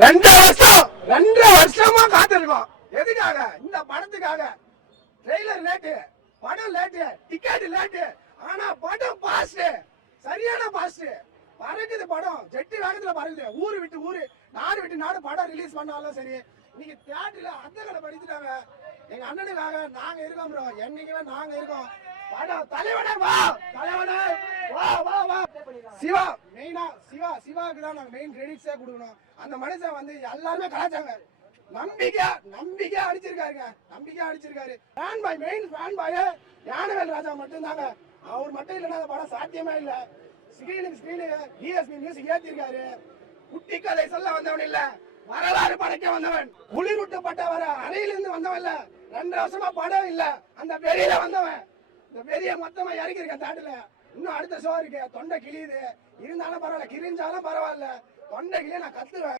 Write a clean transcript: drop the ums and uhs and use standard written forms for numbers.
2 வருஷமா காத்திருக்கோம். எதுக்காக? இந்த படத்துக்காக. ட்ரெய்லர் லேட்டு, படம் லேட்டு, டிக்கெட் லேட்டு, ஆனா படம் பாஸ்ட், சரியான பாஸ்ட். பறக்குது படம், ஜெட்டு வேகத்துல பறக்குது. ஊரு விட்டு ஊரு, நாடு விட்டு நாடு படம் ரிலீஸ் பண்ணாலும் சரி. இன்னைக்கு தியேட்டர்ல அந்தகளை படித்துட்டாங்க. எங்க அண்ணனுக்காக நாங்க இருக்கோம் ப்ரோ, என்னைக்குமே நாங்க இருக்கோம். படம் தலைவனே வா, தலைவனே வா வா வா. சிவா மெயினா, சிவாக்கு தான் நாங்க மெயின் கிரெடிட்ஸே கொடுக்கணும். அந்த மனுஷன் வந்து எல்லாருமே கலாச்சாங்க. நம்பிக்கையா அடிச்சிருக்காரு. Fan boy, main fan boy Gnanavel Raja மட்டும் தாங்க. அவர் மட்டும் இல்லைன்னா அந்த படம் சாத்தியமே இல்ல. ஸ்கிரீனு டிஎஸ்பி மியூசிக் ஏத்திருக்காரு. குட்டி கதை சொல்ல வந்தவன் இல்ல, வரலாறு படைக்க வந்தவன். குளிரூட்டப்பட்டவர அறையிலிருந்து வந்தவன் இல்ல, 2 வருஷமா படம் இல்ல, அந்த வெறியில வந்தவன். இந்த வெறிய மொத்தமா இறக்கி இருக்க தாட்டுல. இன்னும் அடுத்த ஷோ இருக்கு. தொண்டை கிளியுது, இருந்தாலும் பரவாயில்ல, கிழிஞ்சாலும் பரவாயில்ல, தொண்டை கிளிய நான் கத்துவேன்.